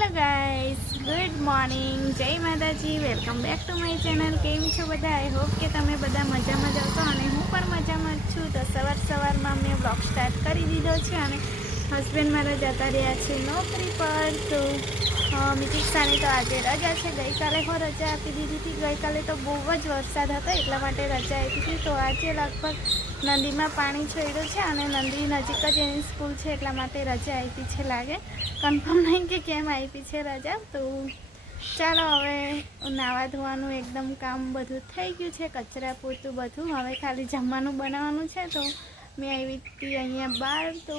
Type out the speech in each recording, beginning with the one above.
Hello guys, good morning, જય માતાજી, welcome back to my channel. કેમ છો બધા? આઈ હોપ કે તમે બધા મજામાં જ હશો અને હું પણ મજામાં જ છું। તો સવારમાં મેં બ્લોગ સ્ટાર્ટ કરી દીધો છે અને હસબન્ડ મારા જતા રહ્યા છે નોકરી પર। તો મિતિક્ષાની તો આજે રજા છે। ગઈકાલે હું રજા આપી દીધી હતી। ગઈકાલે તો બહુ જ વરસાદ હતો એટલા માટે રજા આપી હતી। તો આજે લગભગ નદીમાં પાણી છોડ્યું છે અને નદી નજીક જ એની સ્કૂલ છે એટલા માટે રજા આપી છે લાગે। કન્ફર્મ નહીં કે કેમ આપી છે રજા। તો ચાલો હવે નાવા ધોવાનું એકદમ કામ બધું થઈ ગયું છે, કચરા પોતું બધું। હવે ખાલી જમવાનું બનાવવાનું છે। તો મેં આવી હતી અહીંયા બહાર। તો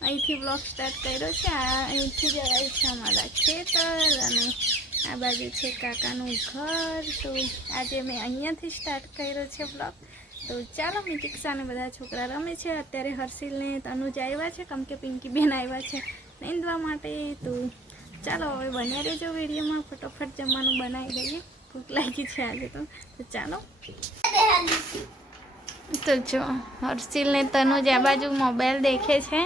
અહીંથી બ્લોગ સ્ટાર્ટ કર્યો છે। અહીંથી જવાય છે અમારા ખેતર અને આ બાજુ છે કાકાનું ઘર। તો આજે મેં અહીંયાથી સ્ટાર્ટ કર્યો છે બ્લોગ। તો ચાલો મિતિક્ષાને બધા છોકરા રમે છે। અત્યારે હર્ષિલને તનુજ આવ્યા છે, કેમ કે પિંકી બેન આવ્યા છે નીંદવા માટે। તો ચાલો હવે બન્યા રહેજો વિડીયોમાં, ફટોફટ જમવાનું બનાવી દઈએ। ભૂખ લાગી છે આજે તો ચાલો। તો જો હર્ષિલને તનુજ આ બાજુ મોબાઈલ દેખે છે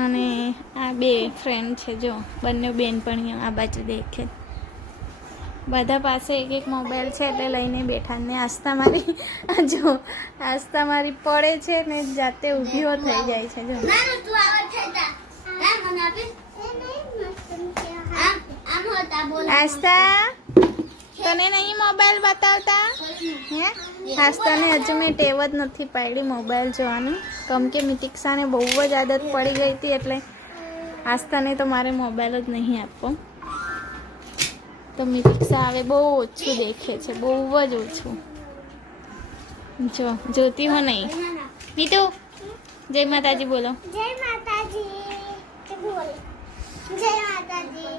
અને આ બે ફ્રેન્ડ છે, જો બંને બેનપણીઓ આ બાજુ દેખે। બધા પાસે એક એક મોબાઈલ છે એટલે લઈને બેઠા ને આસ્તા મારી જો આસ્તા મારી પડે છે ને જાતે ઊભીઓ થઈ જાય છે। જો આસ્તા તને નહીં મોબાઈલ બતાવતા હે? આસ્તાને હજુ મેં ટેવ જ નથી પાડી મોબાઈલ જોવાની, કેમ કે મિતિક્ષાને બહુ જ આદત પડી ગઈ હતી એટલે આસ્તાને તો મારે મોબાઈલ જ નહીં આપવો। તો મિતિક્ષા હવે બહુ ઓછું દેખે છે, બહુ જ ઓછું। જો જોતી હો નહીં। મીતુ જય માતાજી બોલો। જય માતાજી બોલ। જય માતાજી।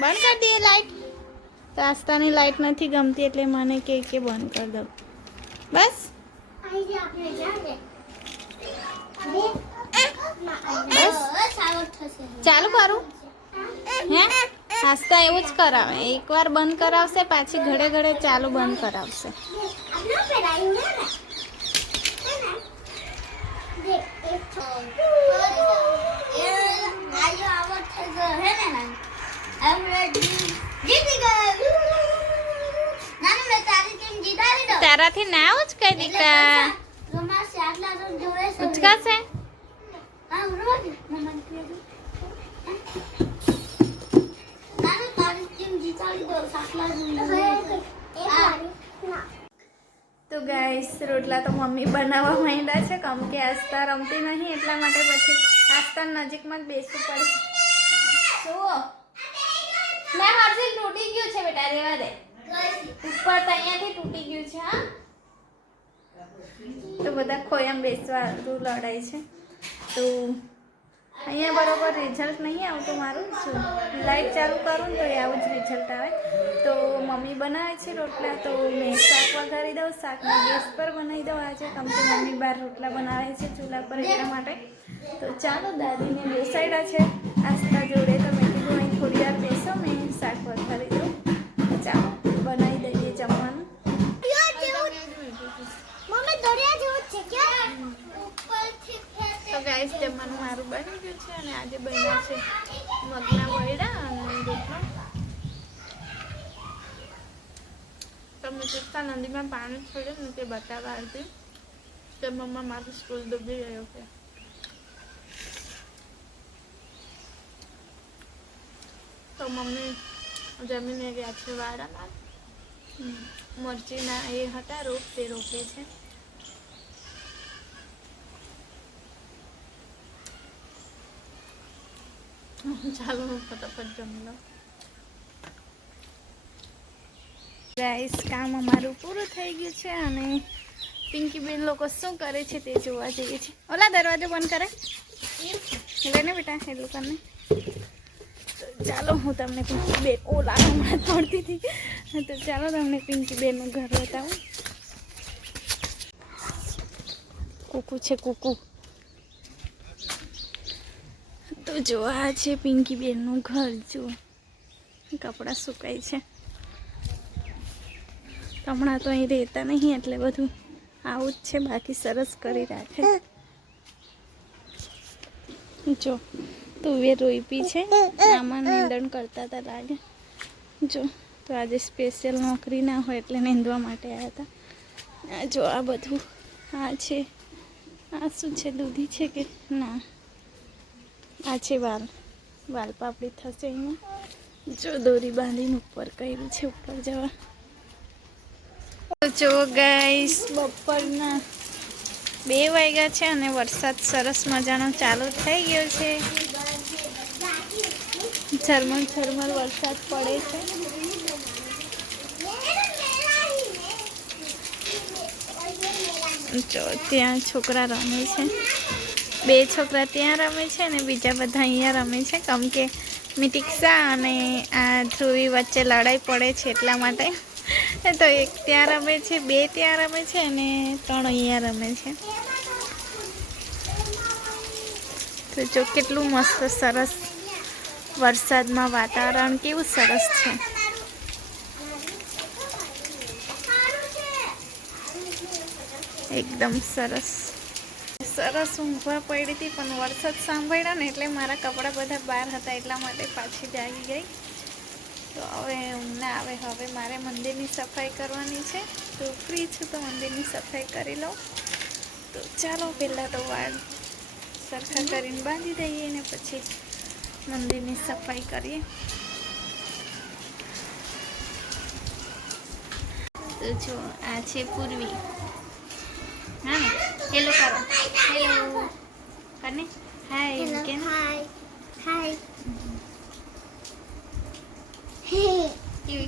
બંધ કરી દઈએ લાઈટ। તો આસ્તાની લાઈટ નથી ગમતી એટલે મને કે બંધ કરી દઉં બસ। ચાલુ કરું હે? આસ્તા એવું જ કરાવે, એકવાર બંધ કરાવશે પાછી ઘડે ઘડે ચાલુ બંધ કરાવશે। તારાથી ના આવું જ કઈ દીકા ઉચકાશે। તો ગાઈસ રોટલા તો મમ્મી બનાવવા માંડ્યા છે, કેમ કે આસ્તા રમતી નહીં એટલા માટે પછી આસ્તા નજીકમાં જ બેસવું પડે। જુઓ મેં હર્ષિલ તૂટી ગયું છે બેટા, રેવા દે ઉપર તો અહીંયાથી તૂટી ગયું છે। હા તો બધા ખોયામ બેસવા લડાય છે। તો અહીંયા બરોબર રિઝલ્ટ નહીં આવતું મારું। જો લાઈટ ચાલુ કરું તો આવું જ રિઝલ્ટ આવે। તો મમ્મી બનાવે છે રોટલા, તો મેં શાક વઘારી દઉં। શાકને ગેસ પર બનાવી દઉં આજે, કેમ કે મમ્મી બહાર રોટલા બનાવે છે ચૂલા પર એટલા માટે। તો ચાલો દાદીને બેસાડ્યા છે આસ્તા જોડે, તો મેં કીધું અહીં થોડી વાર બેસો, મેં શાક વઘારી દઉં। ચાલો બનાવી દઈએ જમવાનું। તો ગાઈસ જમવાનું મારું બની ગયું છે અને આજે બન્યા છે મગના વડા અને રોટલો। તો મિતિક્ષા નદીમાં પાણી છોડ્યું ને તે બતાવવા હતી કે મમ્મા મારી સ્કૂલ ડૂબી ગયો છે। તો મમ્મી જમીને ગયા છે વાડામાં, મરચીના એ હતા રોપ તે રોપે છે। ચાલો હું ફટાફટ જમી લઉં। ગાઈસ કામ અમારું પૂરું થઈ ગયું છે અને પિંકી બેન લોકો શું કરે છે તે જોવા જઈએ છીએ। ઓલા દરવાજો બંધ કરે લેને બેટા એટલું કરને। ચાલો હું તમને પિંકી બેન ઓલા હમણાં તોડતી હતી, તો ચાલો તમને પિંકી બેનનું ઘર બતાવું। કુકુ છે કુકુ। તો જો આ છે પિંકી બેનનું ઘર। જો કપડાં સુકાય છે, હમણાં તો અહીં રહેતા નહીં એટલે બધું આવું જ છે, બાકી સરસ કરી રાખે. જો તુવેર રોપી છે, આમાં નીંદણ કરતા હતા લાગે. જો તો આજે સ્પેશિયલ નોકરી ના હોય એટલે નીંદવા માટે આવ્યા હતા. જો આ બધું આ છે, આ શું છે, દૂધી છે કે ના, આ છે વાલ પાપડી થશે અહીંયા. જો દોરી બાંધીને ઉપર કર્યું છે, ઉપર જવા. તો જો ગાઈસ બપોરના 2 વાગ્યા છે અને વરસાદ સરસ મજાનો ચાલુ થઈ ગયો છે. ઝરમર વરસાદ પડે છે. જો ત્યાં છોકરા રમે છે, 2 છોકરા ત્યાં રમે છે અને બીજા બધા અહીંયા રમે છે. કેમ કે મિતિક્ષા અને આ ધ્રુવી વચ્ચે લડાઈ પડે છે એટલા માટે. તો 1 ત્યાં રમે છે, 2 ત્યાં રમે છે અને 3 અહીંયા રમે છે. તો જો કેટલું મસ્ત સરસ વરસાદમાં વાતાવરણ કેવું સરસ છે. એકદમ સરસ ઊંઘવા પડી હતી, પણ વરસાદ સાંભળ્યો ને એટલે મારા કપડાં બધા બહાર હતા એટલા માટે પાછી જાગી ગઈ. તો હવે ઊંઘ ના આવે. હવે મારે મંદિરની સફાઈ કરવાની છે, તો ફ્રી છું તો મંદિરની સફાઈ કરી લઉં. તો ચાલો પહેલાં તો વાળ સરખા કરીને બાંધી દઈએ ને પછી મંદિરની સફાઈ કરીએ. તો જો આ છે પૂર્વી. હા ને, હેલો કરો, હેલો કને, હાય કેમ, હાય.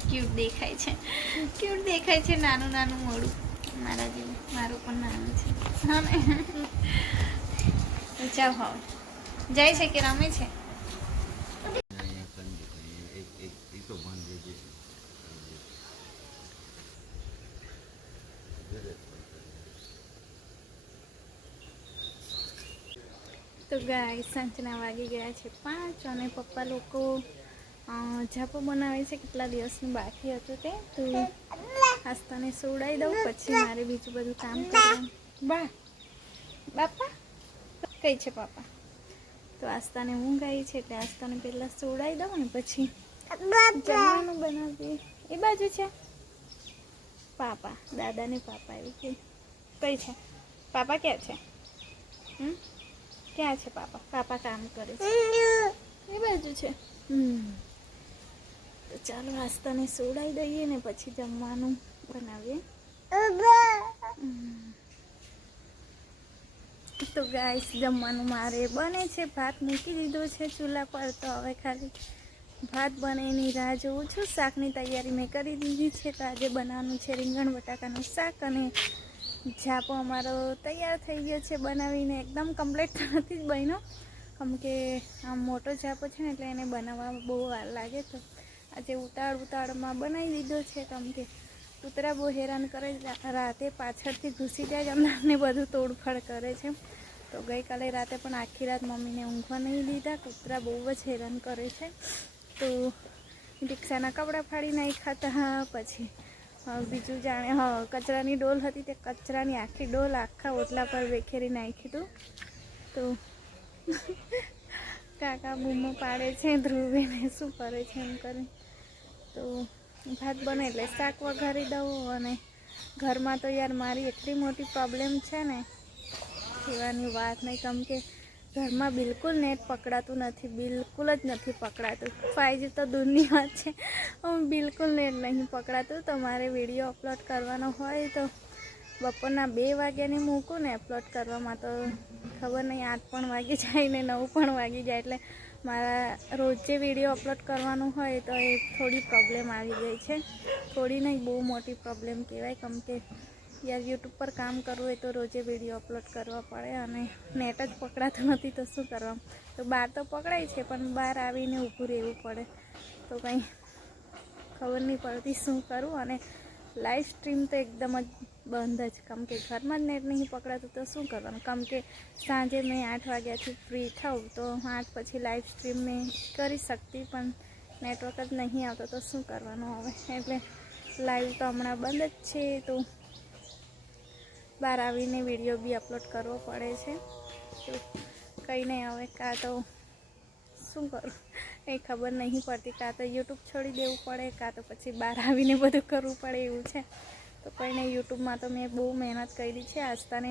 ક્યુટ દેખાય છે, નાનું મોડું મારા જેવું. મારું પણ નાનું છે. હા ને, ચાલ હવે જાય છે કે રમે છે? તો ગાય સાંજના વાગી ગયા છે 5 અને પપ્પા લોકો જાપો બનાવે છે. કેટલા દિવસનું બાકી હતું તે. તો આસ્તાને સોડાઈ દઉં, પછી મારે બીજું બધું કામ કરવાનું. બાપા કઈ છે પાપા? તો આસ્તાને ઊંઘ આવી છે એટલે આસ્તાને પહેલાં સોડાઈ દઉં ને પછી જમવાનું બનાવીએ. એ બાજુ છે પાપા, દાદાને પાપા એવું કે કઈ છે? પાપા ક્યાં છે? ક્યાં છે પાપા? પાપા કામ કરે છે, એ બાજુ છે. તો ચાલો આસ્તાને સોડાઈ દઈએ ને પછી જમવાનું બનાવીએ. તો ગાઈસ જમવાનું મારે બને છે. ભાત મૂકી દીધો છે ચૂલા પર, તો હવે ખાલી ભાત બને એની રાહ જોઉં છું. શાકની તૈયારી મેં કરી દીધી છે. તો આજે બનાવવાનું છે રીંગણ બટાકાનું શાક, અને જાપો અમારો તૈયાર થઈ ગયો છે બનાવીને. એકદમ કમ્પ્લીટ નથી જ બન્યો, કેમ કે આમ મોટો જાપો છે ને એટલે એને બનાવવામાં બહુ વાર લાગે. તો આજે ઉતાળમાં બનાવી દીધો છે, કેમ કે કૂતરા બહુ હેરાન કરે. રાતે પાછળથી ઘૂસી જાય અમને બધું તોડફાડ કરે છે. તો ગઈકાલે રાતે પણ આખી રાત મમ્મીને ઊંઘવા નહીં દીધા. કૂતરા બહુ જ હેરાન કરે છે. તો દીક્ષાના કપડાં ફાડી નાખ્યા હતા. પછી બીજું જાણે કચરાની ડોલ હતી, તે કચરાની આખી ડોલ આખા ઓટલા પર વેખેરી નાખી હતું. તો કાકા બૂમો પાડે છે ધ્રુવીને શું કરે છે એમ કરે. તો ભાત બને એટલે શાક વઘારી દઉં. અને ઘરમાં તો યાર મારી એટલી મોટી પ્રોબ્લેમ છે ને, કહેવાની વાત નહીં. કેમ કે ઘરમાં બિલકુલ નેટ પકડાતું નથી, બિલકુલ જ નથી પકડાતું. 5G તો દૂરની વાત છે, બિલકુલ નેટ નહીં પકડાતું. તો મારે વિડીયો અપલોડ કરવાનો હોય તો બપોરના 2 વાગ્યાની મૂકું ને અપલોડ કરવામાં, તો ખબર નહીં 8 પણ વાગી જાય ને 9 પણ વાગી જાય. એટલે મારા રોજે વિડીયો અપલોડ કરવાનું હોય તો એ થોડી પ્રોબ્લેમ આવી ગઈ છે. થોડી નહીં, બહુ મોટી પ્રોબ્લેમ કહેવાય. કેમ કે યાર યુટ્યુબ પર કામ કરવું હોય તો રોજે વિડીયો અપલોડ કરવા પડે, અને નેટ જ પકડાતું નથી તો શું કરવા. તો બહાર તો પકડાય છે, પણ બહાર આવીને ઊભું રહેવું પડે. તો કંઈ ખબર નહીં પડતી શું કરું. અને લાઈવ સ્ટ્રીમ તો એકદમ જ બંધ જ, કેમ કે ઘરમાં જ નેટ નહીં પકડાતું તો શું કરવાનું. કેમ કે સાંજે મેં 8 વાગ્યાથી ફ્રી થાઉં તો 8 પછી લાઈવ સ્ટ્રીમ મેં કરી શકતી, પણ નેટવર્ક જ નહીં આવતો તો શું કરવાનું હવે. એટલે લાઈવ તો હમણાં બંધ જ છે. તો બહાર આવીને વિડીયો બી અપલોડ કરવો પડે છે. તો કંઈ નહીં, હવે કાં તો શું કરું એ ખબર નહીં પડતી. કાં તો યુટ્યુબ છોડી દેવું પડે, કાં તો પછી બહાર આવીને બધું કરવું પડે એવું છે. તો કંઈ નહીં, યુટ્યુબમાં તો મેં બહુ મહેનત કરી છે. આસ્થાને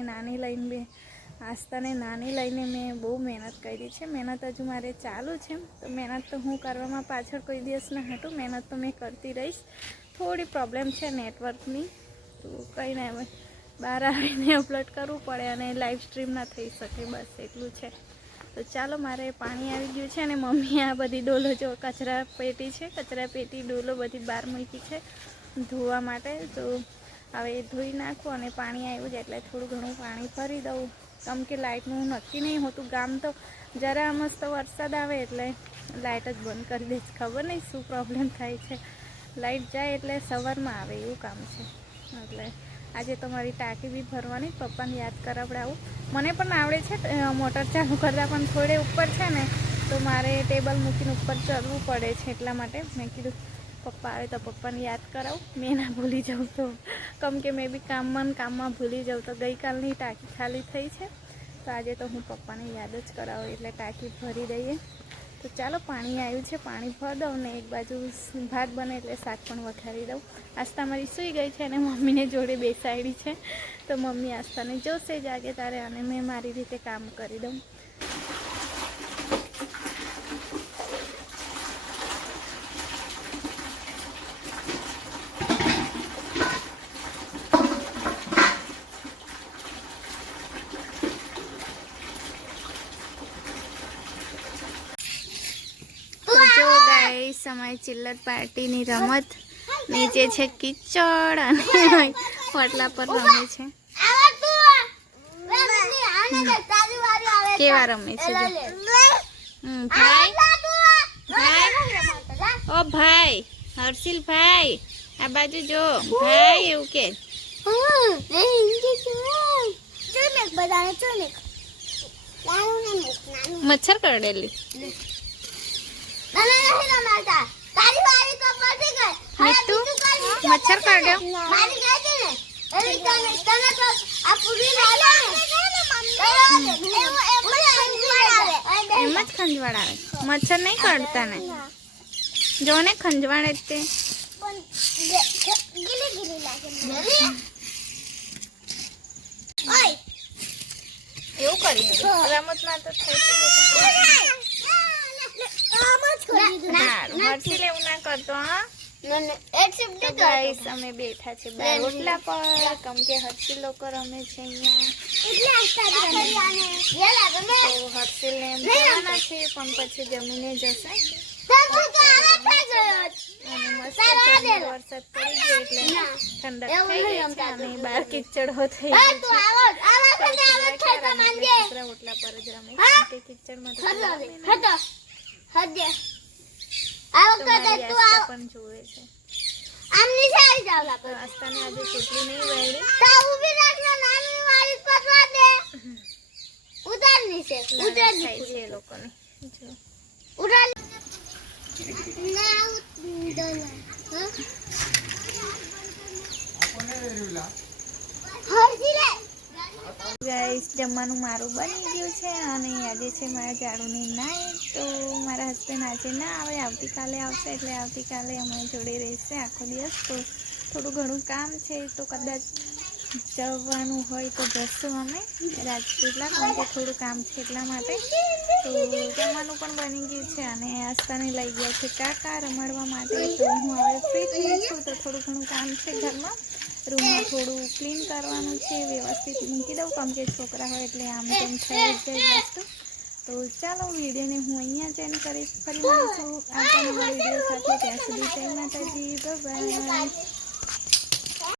નાની લઈને મેં બહુ મહેનત કરી છે. મહેનત હજુ મારે ચાલુ છે. તો મહેનત તો હું કરવામાં પાછળ કોઈ દિવસ ન હતું. મહેનત તો મેં કરતી રહીશ. થોડી પ્રોબ્લેમ છે નેટવર્કની, તો કંઈ નહીં, હવે બહાર આવીને અપલોડ કરવું પડે અને લાઈવ સ્ટ્રીમ ના થઈ શકે, બસ એટલું છે. તો ચાલો, મારે પાણી આવી ગયું છે અને મમ્મીએ આ બધી ડોલો, જો કચરા પેટી છે, કચરા પેટી ડોલો બધી બહાર મૂકી છે ધોવા માટે. તો હવે ધોઈ નાખું અને પાણી આવ્યું છે એટલે થોડું ઘણું પાણી ભરી દઉં. કેમ કે લાઇટનું નક્કી નહીં હોતું. ગામ તો જરા મસ્ત વરસાદ આવે એટલે લાઇટ જ બંધ કરી દે છે. ખબર નહીં શું પ્રોબ્લેમ થાય છે. લાઇટ જાય એટલે સવારમાં આવે એવું કામ છે. એટલે આજે તો મારી ટાંકી બી ભરવાની, પપ્પાને યાદ કરાવડાવું. મને પણ આવડે છે મોટર ચાલુ કરતા, પણ થોડે ઉપર છે ને તો મારે ટેબલ મૂકીને ઉપર ચડવું પડે છે. એટલા માટે મેં કીધું પપ્પા આવે તો પપ્પાને યાદ કરાવું, મેં ના ભૂલી જાઉં તો. કેમ કે મેં બી કામમાં ભૂલી જાઉં. તો ગઈકાલની ટાંકી ખાલી થઈ છે, તો આજે તો હું પપ્પાને યાદ જ કરાવું એટલે ટાંકી ભરી દઈએ. તો ચાલો, પાણી આવ્યું છે, પાણી ભરી દઉં ને એક બાજુ ભાત બને એટલે શાક પણ વઘારી દઉં. આસ્થા મારી સૂઈ ગઈ છે અને મમ્મીને જોડે બેસાડી છે. તો મમ્મી આસ્થાને જોશે જાગે તારે, અને મેં મારી રીતે કામ કરી દઉં. જો ગાઈસ, અમારી ચિલ્લર પાર્ટીની રમત નીચે છે કિચડ અને ઓટલા પર રમે છે. કેવા રમે છે જો. ભાઈ ઓ ભાઈ, હર્ષિલ ભાઈ આ બાજુ જો. ભાઈ એવું કે મચ્છર કરડેલી. મીઠુ મચ્છર કરડ્યો. એમ જ ખંજવાળ આવે, મચ્છર નહીં કરડતા ને. જો ને ખંજવાળ જ તે. એવું કરી રમતમાં તો થઈ હર્ષિલ એવું ના કરતો. હા, તો ગાઈસ અમે બેઠા છે બાર ઓટલા પર, કેમ કે હર્ષિલ લોકો રમે છે અહીંયા. તો હર્ષિલને એમ જવાના છે, પણ પછી જમીને જશે. અને મસ્ત વરસાદ પડી ગયો એટલે ઠંડક થઈ ગઈ છે અને બહાર કિચડો થઈ ગયો છે. છોકરા ઓટલા પર જ રમે, કેમ કે કિચડમાં તો પણ જોવે છે. આસ્થાને આજે કેટલી નહીં વળી થાય છે એ લોકોને. ગાઈસ, જમવાનું મારું બની ગયું છે અને આજે છે મારા જાડુની નાઈટ. તો મારા હસબન્ડ આજે ના આવે, આવતીકાલે આવશે. એટલે આવતીકાલે અમે જોડે રહેશે આખો દિવસ. તો થોડું ઘણું કામ છે, તો કદાચ જવાનું હોય તો જશું અમે રાજપીપળા, કારણ કે થોડું કામ છે એટલા માટે. તો જમવાનું પણ બની ગયું છે અને આસ્થાને લઈ ગયા છે કાકા રમાડવા માટે. તો હું હવે ફ્રી થઈ છું, તો થોડું ઘણું કામ છે ઘરમાં. રૂમમાં થોડું ક્લીન કરવાનું છે, વ્યવસ્થિત મૂકી દઉં, કેમ કે છોકરા હોય એટલે આમ તેમ થઈ જાય વસ્તુ. તો ચાલો, વિડીયોને હું અહીંયા જ એન્ડ કરીશ. ફરી મળીશું આગળના વિડીયો સાથે. ત્યાં સુધી જય માતાજી, બાય બાય.